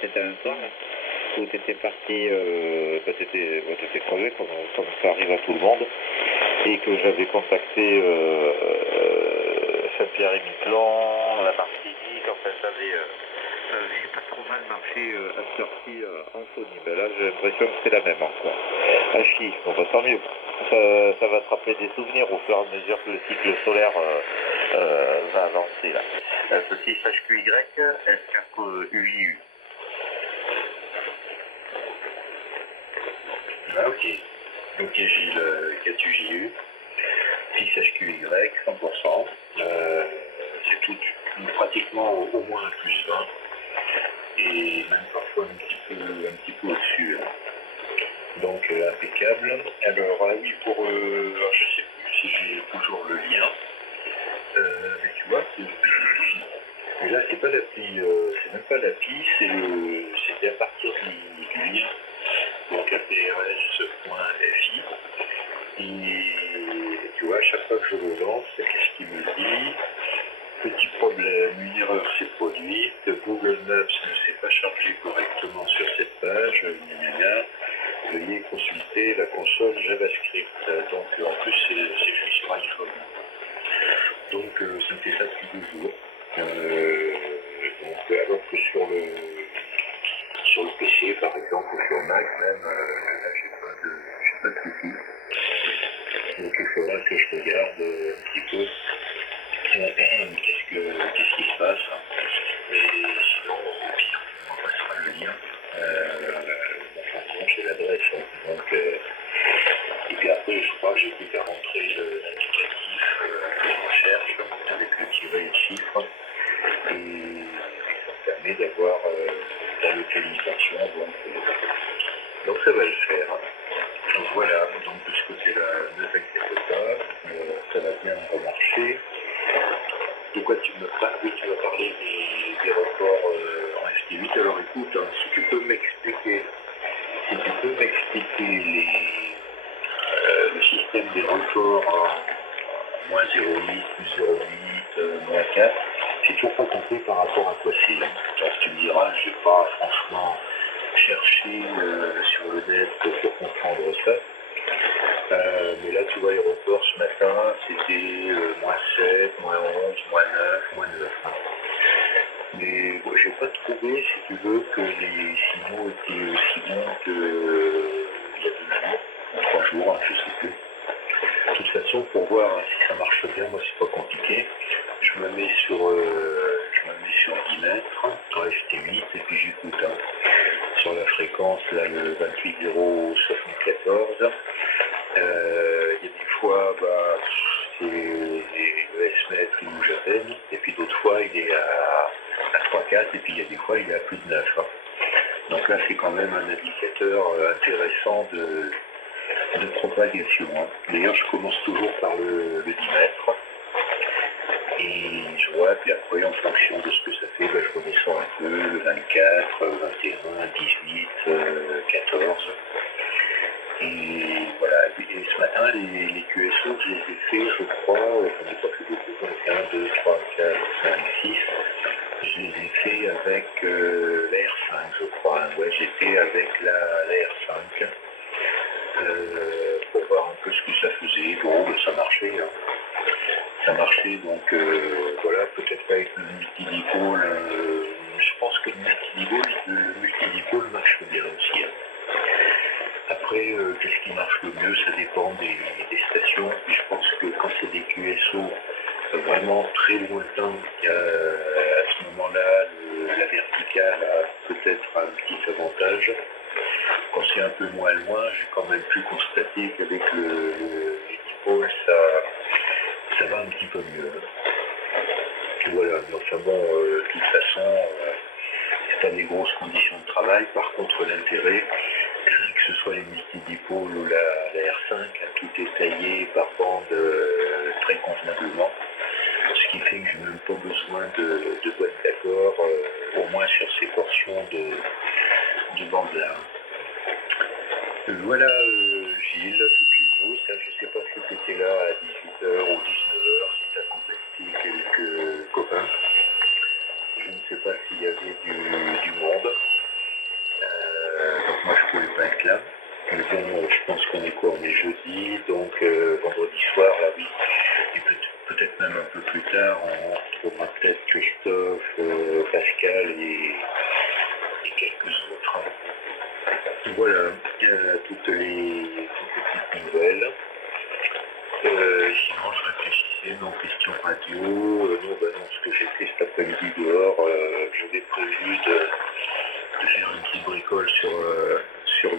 c'était un soir où t'étais parti, t'étais crevé comme ça arrive à tout le monde, et que j'avais contacté Saint-Pierre-et-Miquelon, la Martinique, enfin ça avait pas trop mal marché à cette heure-ci en Phonie. Ben là j'ai l'impression que c'est la même encore. Hachi, bon bah tant mieux. Ça va te rappeler des souvenirs au fur et à mesure que le cycle solaire va avancer là. Ceci HQY, S4UJU. Ah ok. Donc Gilles, 4UJU, 6HQY, 100%. C'est tout, pratiquement au moins un plus 20. Et même parfois un petit peu au-dessus. Donc impeccable. Alors oui, pour je sais plus si j'ai toujours le lien. Mais tu vois, là c'est pas l'appli, c'est même pas l'appli, c'était à partir du lien. Donc aprs.fi. Et tu vois, à chaque fois que je le lance, qu'est-ce qu'il me dit? Petit problème, une erreur s'est produite, Google Maps ne s'est pas chargé correctement sur cette page, veuillez consulter la console JavaScript. Donc en plus je suis sur iPhone. Donc ça me fait ça depuis 2 jours. Donc alors que sur le PC par exemple ou sur Mac même, là j'ai pas de soucis. Donc il faudra que je regarde un petit peu qu'est-ce qui se passe. Et sinon, au pire, on passera le lien. J'ai l'adresse. Donc, et puis après, je crois que j'ai plus qu'à rentrer l'indicatif que je recherche avec le tiret et le chiffre. Et ça me permet d'avoir la localisation. Donc ça va le faire. Donc voilà, donc de ce côté-là, ne t'inquiète pas, ça va bien remarcher. De quoi tu me parles? Oui, tu vas parler des reports en FT8. Alors écoute, si tu peux m'expliquer le système des reports en moins 0,8, plus 0,8, moins 4, j'ai toujours pas compris par rapport à quoi c'est. Alors tu me diras, je n'ai pas franchement cherché sur le net pour comprendre ça. Mais là, tu vois, les reports ce matin, c'était moins 7, moins 11, moins 9, moins 9. Hein. Mais bon, j'ai pas trouvé, si tu veux, que les signaux étaient aussi bons qu'il y a 2 jours, ou 3 jours, hein, je sais plus. De toute façon, pour voir si ça marche bien, moi c'est pas compliqué. Je me mets sur 10 mètres, en FT8, et puis j'écoute. Hein. Sur la fréquence, là, le 28074. Il y a des fois, c'est le S-mètre, il bouge à peine, et puis d'autres fois, il est à 3,4, et puis il y a des fois, il est à plus de 9. Hein. Donc là, c'est quand même un indicateur intéressant de propagation. Hein. D'ailleurs, je commence toujours par le 10 mètres, et je vois, puis après, en fonction de ce que ça fait, je redescends un peu, le 24, 21, 18, 14. Et voilà, et ce matin, les QSO, je les ai fait, je crois, j'en ai pas fait beaucoup, donc 1, 2, 3, 4, 5, 6, je les ai fait avec la R5, je crois. Hein. Ouais, j'étais avec la R5 pour voir un peu ce que ça faisait. Bon, ça marchait. Hein. Ça marchait, donc voilà, peut-être qu'avec le multidipôle, je pense que le multidipôle marche bien aussi. Hein. Après, qu'est-ce qui marche le mieux? Ça dépend des stations. Je pense que quand c'est des QSO vraiment très lointains, à ce moment-là, la verticale a peut-être un petit avantage. Quand c'est un peu moins loin, j'ai quand même pu constater qu'avec les dipôles, ça va un petit peu mieux. Voilà, mais enfin bon, de toute façon, c'est pas des grosses conditions de travail. Par contre, l'intérêt, que ce soit les multidipôles ou la R5, tout est taillé par bande très convenablement, ce qui fait que je n'ai même pas besoin de boîte d'accord, au moins sur ces portions de bande-là. Voilà Gilles, toutes les news. Je ne sais pas si tu étais là à 18h ou 19h, si tu as contacté quelques copains. Je ne sais pas s'il y avait du monde. là. Mais bon, je pense qu'on est quoi? On est jeudi, donc vendredi soir, là oui. Et peut-être même un peu plus tard, on retrouvera peut-être Christophe, Pascal et quelques autres. Voilà, toutes les petites nouvelles. Sinon, je réfléchissais, donc question radio. Non, bah non, ce que j'ai fait cet après-midi dehors, j'avais prévu de faire une petite bricole sur l'un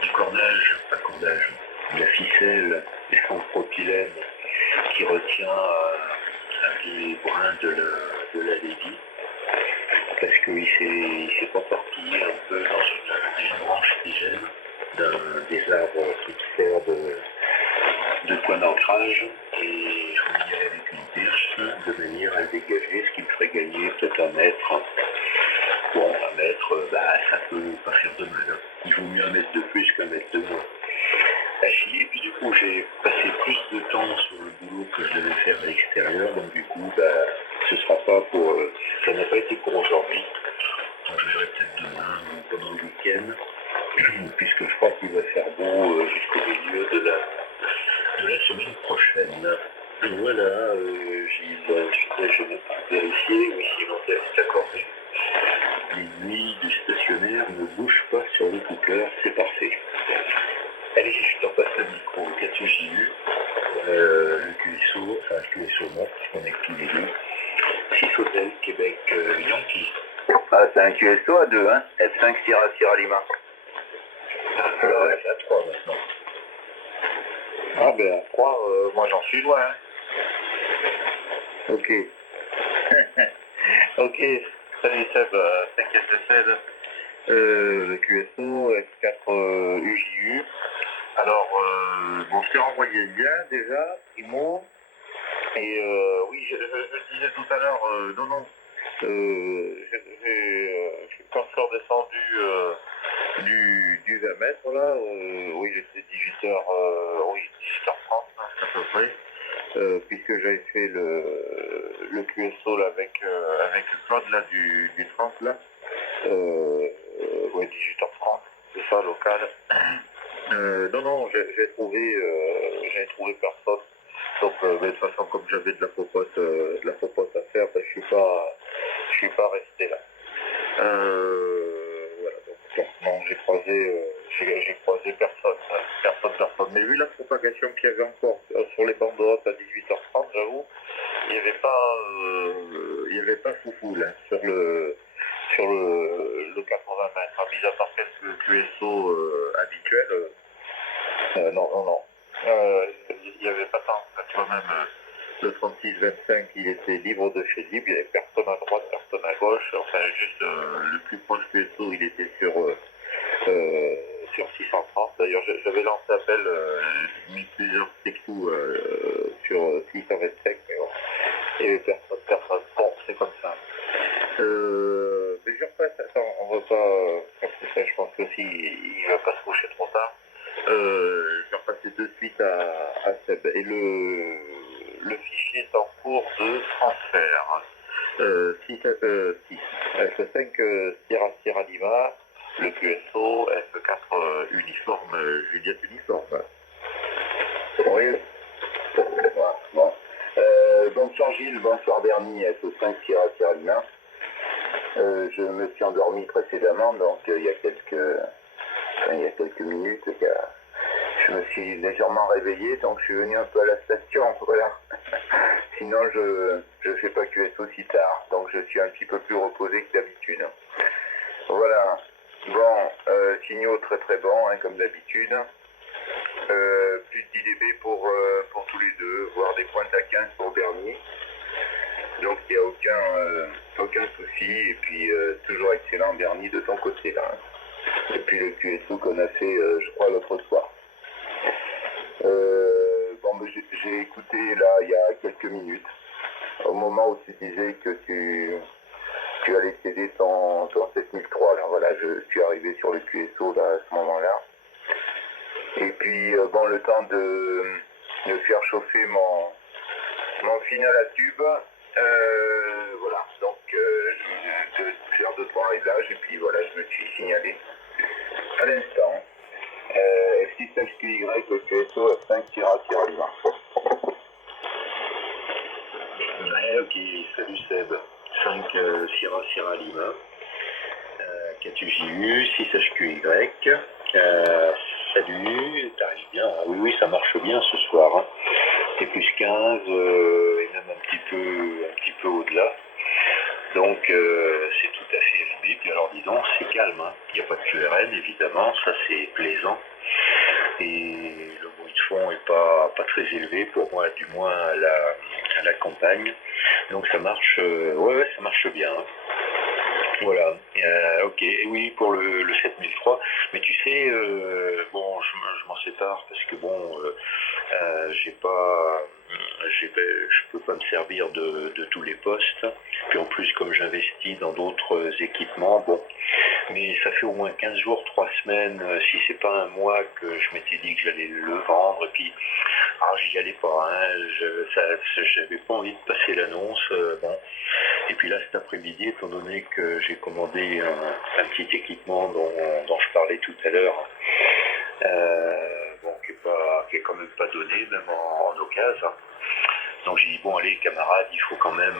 du cordage, pas cordage, la ficelle en propylène qui retient un des brins de la Lady, parce qu'il s'est compartillé un peu dans une branche qui gêne des arbres qui servent de point d'ancrage, et je vais y aller avec une perche de manière à le dégager, ce qui me ferait gagner peut-être un mètre. Bon, un mètre, ça peut pas faire de mal. Hein. Il vaut mieux un mètre de plus qu'un mètre de moins. Et puis du coup, j'ai passé plus de temps sur le boulot que je devais faire à l'extérieur, donc du coup, ce sera pas pour... ça n'a pas été pour aujourd'hui. Donc je verrai peut-être demain ou pendant le week-end, puisque je crois qu'il va faire beau jusqu'au milieu de la semaine prochaine. Voilà, je vais vérifier, oui, si l'antenne est accordée. L'aiguille du stationnaire ne bouge pas sur le l'écouteur, c'est parfait. Allez, je te repasse le micro. Qu'as-tu eu le QSO, enfin le QSO non, puisqu'on est que tous les deux. 6 hôtels, Québec, Yankee. Ah, c'est un QSO à 2, hein? F5 Sierra Sierra Lima. Alors, c'est à 3 maintenant. Ah, ben à 3, moi j'en suis loin. Hein. Ok. Ok, salut Seb, t'inquiète Seb. Le QSO F4 UJU. Alors, bon, je t'ai renvoyé le lien déjà, primo. Et oui, je disais tout à l'heure, non, quand je suis redescendu du 20 mètres là, oui, il était 18h, oui, 18h30 à peu près, puisque j'avais fait le QSO là, avec Claude là, du 30 là, ouais, 18h30, c'est ça, local. Non, j'ai trouvé personne. Donc, de toute façon, comme j'avais de la popote à faire, je suis pas resté là. Voilà, donc non, j'ai croisé personne. Mais vu la propagation qu'il y avait encore sur les bandes de haute à 18h30, j'avoue, il n'y avait pas foufou là, sur le 80 mètres, mis à part quelques QSO habituels. Non. Il n'y avait pas tant. Tu vois, même le 36-25, il était libre de chez libre. Il n'y avait personne à droite, personne à gauche. Enfin, juste le plus proche QSO, il était sur 630. D'ailleurs, j'avais lancé appel, mis plusieurs textos sur 625, mais bon, il n'y avait personne. Bon, c'est comme ça. Mais je repasse, attends, on va pas, parce que je pense que si il va pas se coucher trop tard. Je vais repasser de suite à Seb. Et le fichier est en cours de transfert. 6 F5 Sierra Lima, le QSO, F4 uniforme, Juliette uniforme. Oui. Bon. Bonsoir Gilles, bonsoir Bernie, F5 Sierra Lima. Je me suis endormi précédemment, donc il y a quelques minutes, je me suis légèrement réveillé, donc je suis venu un peu à la station, voilà. Sinon, je fais pas QSO si tard, donc je suis un petit peu plus reposé que d'habitude. Voilà. Bon, signaux très très bons, hein, comme d'habitude. Plus de 10 dB pour tous les deux, voire des pointes à 15 pour Bernie. Donc il n'y a aucun souci, et puis toujours excellent Bernie de ton côté là. Et puis le QSO qu'on a fait, je crois, l'autre soir. J'ai écouté là il y a quelques minutes, au moment où tu disais que tu allais céder ton 7003. Là, voilà, je suis arrivé sur le QSO là, à ce moment-là. Et puis le temps de faire chauffer mon final à tube. Voilà, donc de faire 2-3 signaler. À l'instant, F6HQY, le QSO F5 Sierra Lima. Ouais, ok, salut Seb. 5 Sierra Lima. J-U, 6HQY. Salut, t'arrives bien, hein? Oui, oui, ça marche bien ce soir. Hein. C'est plus 15 et même un petit peu au-delà. Donc c'est tout à fait élevé. Puis alors dis donc, c'est calme. Hein. Il n'y a pas de QRN évidemment, ça c'est plaisant. Et le bruit de fond n'est pas très élevé pour moi, du moins à la campagne. Donc ça marche, ouais, ça marche bien. Hein. Voilà, ok, et oui, pour le 7003, mais tu sais, bon, je m'en sépare parce que bon, je peux pas me servir de tous les postes, puis en plus, comme j'investis dans d'autres équipements, bon, mais ça fait au moins 15 jours, 3 semaines, si c'est pas un mois que je m'étais dit que j'allais le vendre, et puis, j'y allais pas, hein, j'avais pas envie de passer l'annonce, bon. Et puis là, cet après-midi, étant donné que j'ai commandé un petit équipement dont je parlais tout à l'heure, bon, qui est quand même pas donné, même en occasion. Hein. Donc j'ai dit bon allez camarades, il faut quand même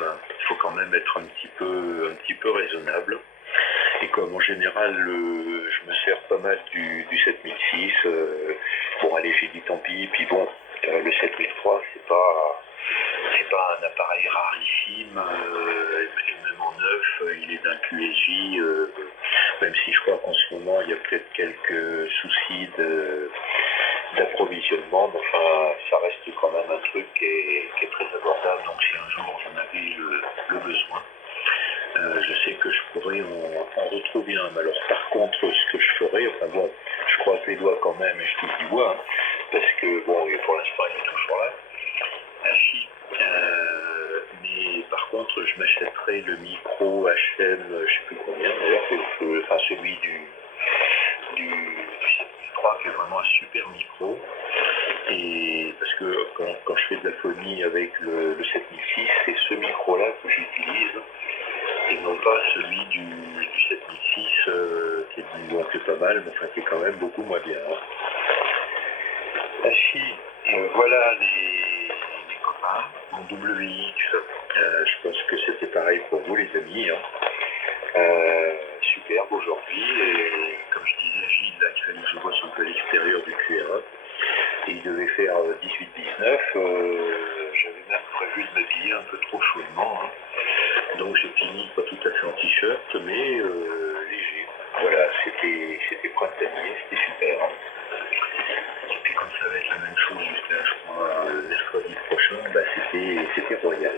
être un petit peu raisonnable. Et comme en général je me sers pas mal du 7006, bon allez j'ai dit tant pis, puis bon le 7003 c'est pas un appareil rarissime, et même en neuf il est d'un QSJ, même si je crois qu'en ce moment il y a peut-être quelques soucis d'approvisionnement, mais enfin ça reste quand même un truc qui est très abordable, donc si un jour j'en avais le besoin, je sais que je pourrais en retrouver un. Alors par contre ce que je ferais, enfin bon, je croise les doigts quand même et je touche du bois, hein, parce que bon pour l'instant il est toujours là, mais par contre je m'achèterais le micro HM, je sais plus combien d'ailleurs, enfin celui du 7003 qui est vraiment un super micro, et parce que quand je fais de la phonie avec le 7006, c'est ce micro là que j'utilise et non pas celui du 7006 qui est pas mal, mais enfin qui est quand même beaucoup moins bien. Voilà les copains. En WX, je pense que c'était pareil pour vous les amis. Hein. Superbe aujourd'hui, et comme je disais à Gilles, là, il fallait que je vois un peu l'extérieur du QRA, et il devait faire 18-19, j'avais même prévu de m'habiller un peu trop chaudement, hein. Donc j'ai fini pas tout à fait en t-shirt, mais léger. Voilà, c'était printanier, c'était super. Hein. Et puis comme ça va être la même chose jusqu'à, je crois, mercredi prochain, bah, c'était royal.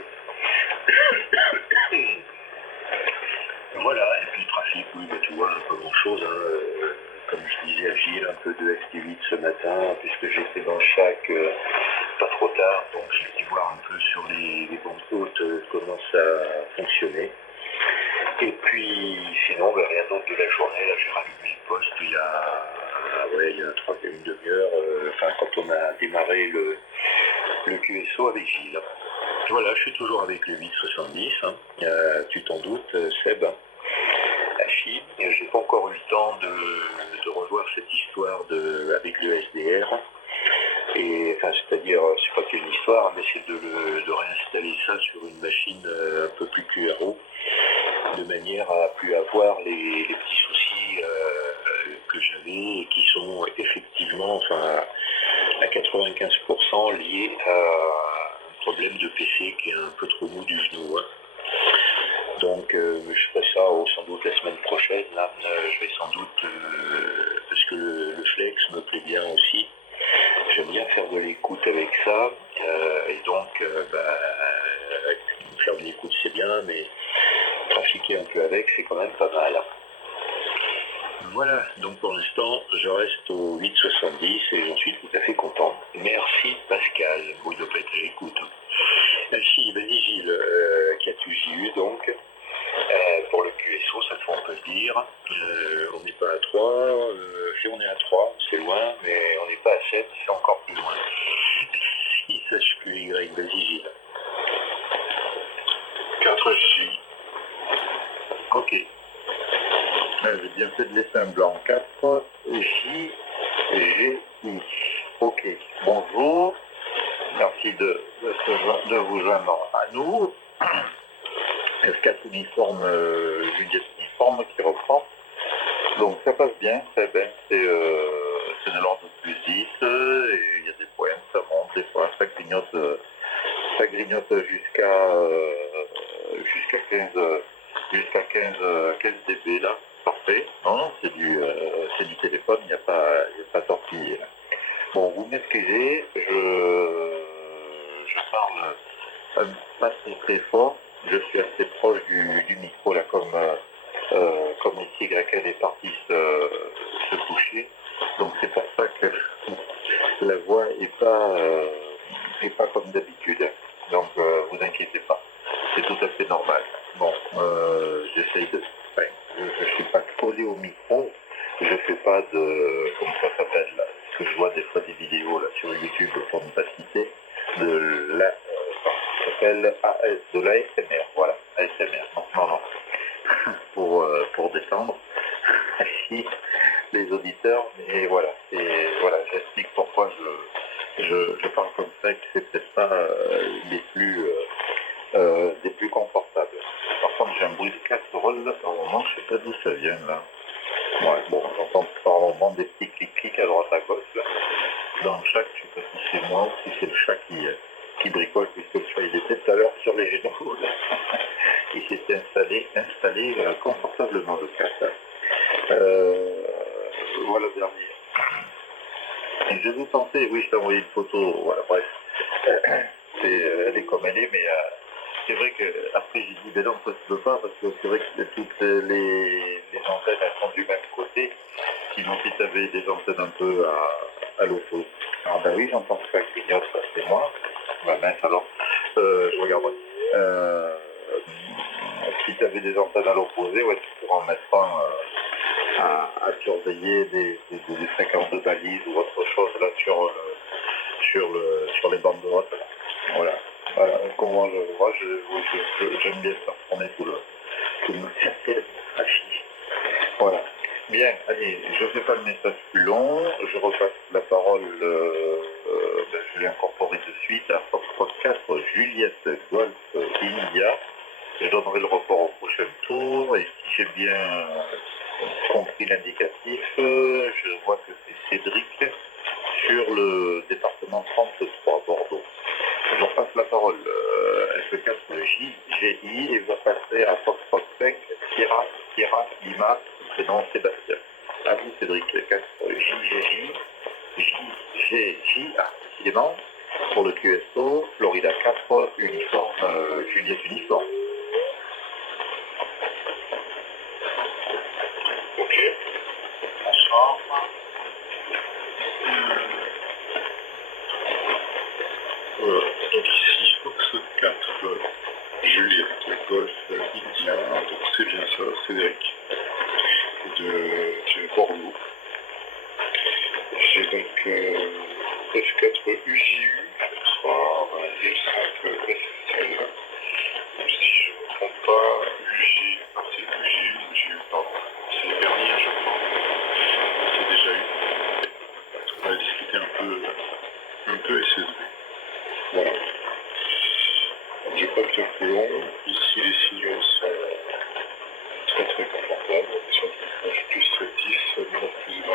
Voilà, et puis le trafic, oui, bah, tu vois, pas grand-chose. Hein, comme je disais à Gilles, un peu de FT8 ce matin, puisque j'étais dans le chac pas trop tard, donc j'ai pu voir un peu sur les bandes hautes comment ça fonctionnait. Et puis, sinon, bah, rien d'autre de la journée. Là, j'ai rallumé le poste il y a une demi-heure, quand on a démarré le QSO avec Gilles. Voilà, je suis toujours avec le 870, hein. Tu t'en doutes, Seb. Achille, j'ai pas encore eu le temps de revoir cette histoire avec le SDR. Et enfin, c'est-à-dire, c'est pas qu'une histoire, mais c'est de réinstaller ça sur une machine un peu plus QRO, de manière à plus avoir les petits soucis que j'avais et qui sont effectivement, enfin, à 95% liés à un problème de PC qui est un peu trop mou du genou. Hein. Donc je ferai ça sans doute la semaine prochaine. Là, je vais sans doute, parce que le flex me plaît bien aussi. J'aime bien faire de l'écoute avec ça. Et donc, faire de l'écoute c'est bien, mais trafiquer un peu avec, c'est quand même pas mal. Voilà, donc pour l'instant, je reste au 8,70 et j'en suis tout à fait content. Merci Pascal. Oui, doit pas être à l'écoute. Merci, vas-y Gilles, qu'as-tu eu donc pour le QSO, cette fois on peut le dire. On n'est pas à 3, si on est à 3, c'est loin, mais on n'est pas à 7, c'est encore plus loin. IHQY, vas-y Gilles. 4J. Ok. J'ai bien fait de laisser un blanc. 4 J G I. Ok. Bonjour. Merci de vous joindre à nous. F4 uniforme, Juliette uniforme qui reprend. Donc ça passe bien, très bien. C'est de l'ordre de plus 10 et il y a des points, ça monte des fois, ça grignote jusqu'à 15 dB là. Parfait. Non, c'est du téléphone, il n'y a pas tortillé là. Bon, vous m'excusez, je parle pas très fort, je suis assez proche du micro là, comme ici YL est parti se coucher, donc c'est pour ça que la voix est pas comme d'habitude, donc vous inquiétez pas, c'est tout à fait normal. Bon, j'essaye de... Enfin, je ne suis pas collé au micro, je fais pas de... comment ça s'appelle là, parce que je vois des fois des vidéos là sur YouTube pour ne pas citer, ça s'appelle de l'ASMR, voilà, ASMR, non, pour descendre ici les auditeurs, mais voilà, j'explique pourquoi je parle comme ça et que c'est peut-être pas des plus confortables. Par contre, j'ai un bruit de casserole là, par moment, je sais pas d'où ça vient là. Ouais, bon, j'entends par moment des petits clics à droite à gauche là. Dans le chat, je sais pas si c'est moi ou si c'est le chat qui bricole, puisque le chat il était tout à l'heure sur les genoux là. Il s'était installé confortablement le casque. Voilà le dernier. Et je vais tenter, oui, je t'ai envoyé une photo, voilà, bref. Elle est comme elle est, mais c'est vrai que après j'ai dit, ben non, ça se peut pas, parce que c'est vrai que toutes les antennes, elles sont du même côté. Sinon, si tu avais des antennes un peu à l'opposé. Alors, ben oui, j'entends que ça clignote, ça c'est moi. Bah mince alors, je regarde. Si tu avais des antennes à l'opposé, ouais, tu pourras en mettre un à surveiller des fréquences de balise ou autre chose là sur les bandes de haute. Voilà. Comment je vois, j'aime bien ça. On est tout le matériel affiché. Voilà. Bien, allez, je ne fais pas le message plus long, je repasse la parole, je vais incorporer de suite à Foxtrot 4, Juliette Golf India. Je donnerai le report au prochain tour, et si j'ai bien compris l'indicatif, je vois que c'est Cédric sur le département 33, Bordeaux. Je repasse la parole F4 JGI et va passer à Foxtrot 5, Sierra Lima, prénom Sébastien. À vous Cédric, 4 JGI, précisément, pour le QSO, Florida 4, uniforme, Juliette uniforme. Ok, bonsoir. Donc ici, Fox 4, Juliette Golf India, donc c'est bien ça, Cédric, de Bordeaux. J'ai donc F4 UJU, F3, F5 SSL, si je ne me trompe pas, c'est UJU, pardon, c'est le dernier je crois, c'est déjà eu. On va discuter un peu SSB. Voilà. Je vais pas le faire plus long, ici les signaux sont très confortables, on est sur du plus 10, plus 20.